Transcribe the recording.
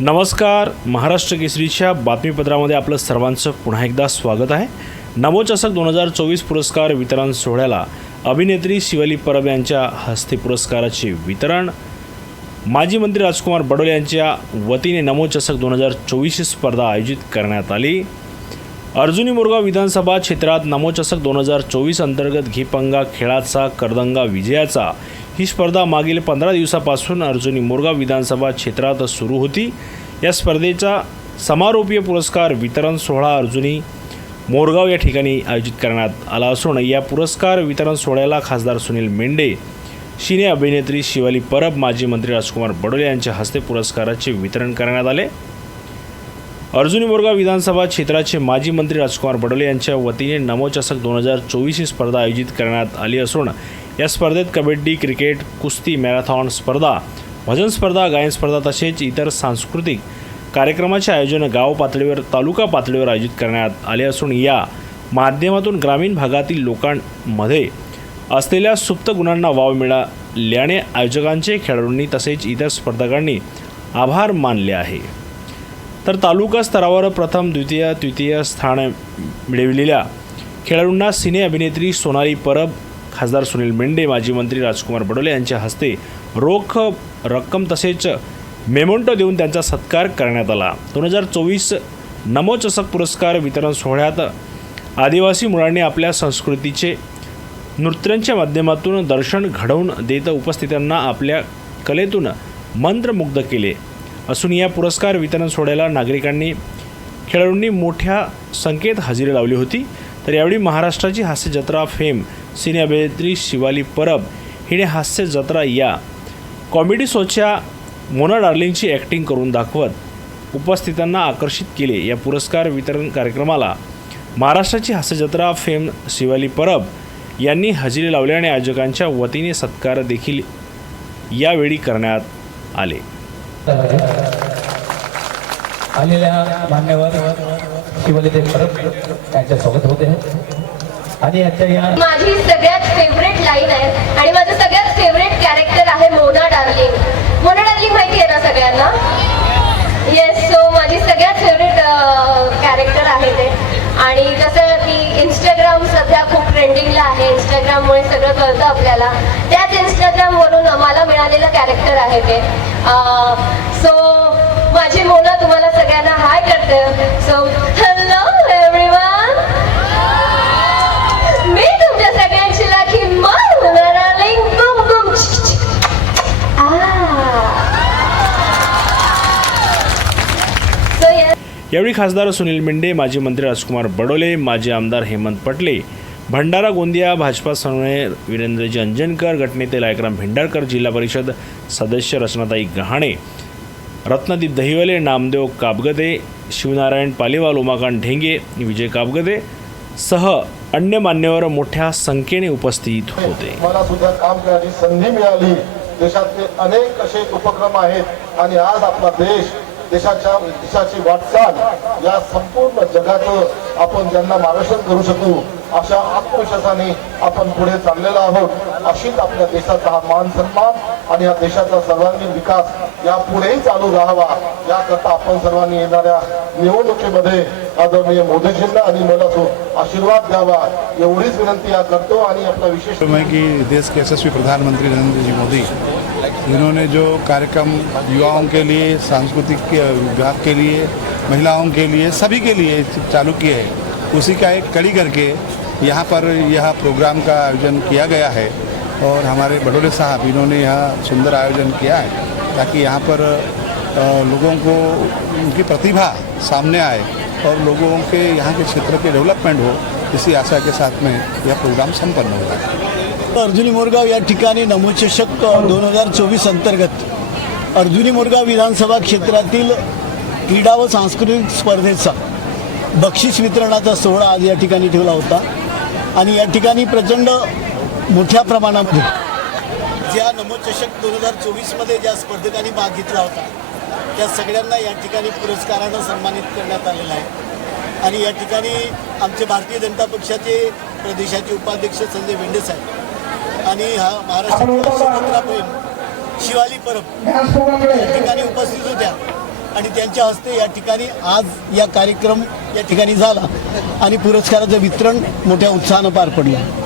नमस्कार महाराष्ट्र केसरीच्या बातमीपत्रामध्ये आपलं सर्वांचं पुन्हा एकदा स्वागत आहे. नमोचषक दोन हजार चोवीस पुरस्कार वितरण सोहळ्याला अभिनेत्री शिवाली परब यांच्या हस्ते पुरस्काराचे वितरण. माजी मंत्री राजकुमार बडोले यांच्या वतीने नमोचषक दोन हजार चोवीसची स्पर्धा आयोजित करण्यात आली. अर्जुनी मोरगाव विधानसभा क्षेत्रात नमोचषक दोन हजार चोवीस अंतर्गत घिपंगा खेळाचा करदंगा विजयाचा ही स्पर्धा मागील पंधरा दिवसापासून अर्जुनी मोरगाव विधानसभा क्षेत्रात सुरू होती. या स्पर्धेचा समारोपीय पुरस्कार वितरण सोहळा अर्जुनी मोरगाव या ठिकाणी आयोजित करण्यात आला असून या पुरस्कार वितरण सोहळ्याला खासदार सुनील मेंढे शिने अभिनेत्री शिवाली परब माजी मंत्री राजकुमार बडोले यांच्या हस्ते पुरस्काराचे वितरण करण्यात आले. अर्जुनी मोरगाव विधानसभा क्षेत्राचे माजी मंत्री राजकुमार बडोले यांच्या वतीने नमोचषक दोन हजार चोवीस ही स्पर्धा आयोजित करण्यात आली असून या स्पर्धेत कबड्डी क्रिकेट कुस्ती मॅरेथॉन स्पर्धा भजन स्पर्धा गायन स्पर्धा तसेच इतर सांस्कृतिक कार्यक्रमाचे आयोजन गाव पातळीवर तालुका पातळीवर आयोजित करण्यात आले असून या माध्यमातून ग्रामीण भागातील लोकांमध्ये असलेल्या सुप्त गुणांना वाव मिळाल्याने आयोजकांचे खेळाडूंनी तसेच इतर स्पर्धकांनी आभार मानले आहे. तर तालुका स्तरावर प्रथम द्वितीय तृतीय स्थान मिळविलेल्या खेळाडूंना सिने अभिनेत्री सोनाली परब खासदार सुनील मेंढे माजी मंत्री राजकुमार बडोले यांच्या हस्ते रोख रक्कम तसेच मेमोंटो देऊन त्यांचा सत्कार करण्यात आला. दोन हजार चोवीस नमोचषक पुरस्कार वितरण सोहळ्यात आदिवासी मुलांनी आपल्या संस्कृतीचे नृत्यांच्या माध्यमातून दर्शन घडवून देत उपस्थितांना आपल्या कलेतून मंत्रमुग्ध केले. असून या पुरस्कार वितरण सोहळ्याला नागरिकांनी खेळाडूंनी मोठ्या संख्येत हजेरी लावली होती. तर यावेळी महाराष्ट्राची हास्य जत्रा फेम सिने अभिनेत्री शिवाली परब हिने हास्य जत्रा या कॉमेडी शोच्या मोना डार्लिंगची ॲक्टिंग करून दाखवत उपस्थितांना आकर्षित केले. या पुरस्कार वितरण कार्यक्रमाला महाराष्ट्राची हास्य जत्रा फेम शिवाली परब यांनी हजेरी लावल्याने आयोजकांच्या वतीने सत्कार देखील यावेळी करण्यात आले. आलेल्या मान्यवर शिवलिते परब यांच्या स्वागत होते. आणि या माझी सगळ्यात फेवरेट लाईन आहे. आणि माझं सगळ्यात फेवरेट कॅरेक्टर आहे मोना डार्लिंग. मोना डार्लिंग माहिती आहे ना सगळ्यांना? येस सो माझी सगळ्यात फेवरेट कॅरेक्टर आहे ते. आणि कसं की इंस्टाग्राम सध्या खूप ट्रेंडिंगला आहे. इंस्टाग्राममुळे सगळं कळतं आपल्याला. त्याच इंस्टाग्रामवरून मला मिळालेलं कॅरेक्टर आहे ते. सो माझी मोना तुम्हाला सगळ्यांना हाय करते. सो हॅलो एव्हरीवन मी तुमच्या सगळ्यांची लाखी मान डार्लिंग बम बम सो यस यावेळी खासदार सुनील मेंढे माजी मंत्री राजकुमार बडोले माजी आमदार हेमंत पटले भंडारा गोंदिया भाजपा समन्वय वीरेंद्रजी अंजनकर गटनेते लायकराम भेंडारकर जिल्हा परिषद सदस्य रचनाताई गहाणे रत्नदीप दहिवले नामदेव काबगदे शिवनारायण पालेवाल उमाकांत ढेंगे विजय काबगदे सह अन्य मान्यवर मोठ्या संख्येने उपस्थित होते. मला सुद्धा काम करण्याची संधी मिळाली. देशातले अनेक असे उपक्रम आहेत आणि आज आपला देश देशाच्या देशाची वाटचाल या संपूर्ण जगाचं आपण ज्यांना मार्गदर्शन करू शकू अशा आत्मविश्वासाने आपण पुढे चाललेलो आहोत. अशीच आपल्या देशाचा हा मान सन्मान आणि या देशाचा सर्वांगीण विकास या पुढेही चालू राहावा याकरता आपण सर्वांनी येणाऱ्या निवडणुकीमध्ये आदरणीय मोदीजींना आणि मला तो आशीर्वाद द्यावा एवढीच विनंती या करतो आणि आपला विशेष मैं कि देश के यशस्वी प्रधानमंत्री नरेंद्र जी मोदी जिन्होंने जो कार्यक्रम युवाओं के लिए सांस्कृतिक विभाग के लिए महिलाओं के लिए सभी के लिए चालू किए हैं उसी का एक कड़ी करके यहाँ पर यह प्रोग्राम का आयोजन किया गया है। और हमारे बडोले साहब इन्होंने यहाँ सुंदर आयोजन किया है ताकि यहाँ पर लोगों को उनकी प्रतिभा सामने आए और लोगों के यहाँ के क्षेत्र के डेवलपमेंट हो इसी आशा के साथ में यह प्रोग्राम संपन्न होगा है। अर्जुनी मोरगाव या ठिकाणी नमोचषक दोन हजार चोवीस अंतर्गत अर्जुनी मोरगाव विधानसभा क्षेत्रातील क्रीडा व सांस्कृतिक स्पर्धेचा बक्षीस वितरणाचा सोहळा आज या ठिकाणी ठेवला होता. आणि या ठिकाणी प्रचंड मोठ्या प्रमाणामध्ये. ज्या नमोचषक दोन हजार चोवीसमध्ये ज्या स्पर्धकांनी भाग घेतला होता त्या सगळ्यांना या ठिकाणी पुरस्कारानं सन्मानित करण्यात आलेलं आहे. आणि या ठिकाणी आमचे भारतीय जनता पक्षाचे प्रदेशाचे उपाध्यक्ष संजय भेंडे साहेब आणि हा महाराष्ट्र शिवाली परब या ठिकाणी उपस्थित होत्या. आणि त्यांच्या हस्ते या ठिकाणी आज या कार्यक्रम या ठिकाणी झाला. आणि पुरस्काराचं वितरण मोठ्या उत्साहानं पार पडलं.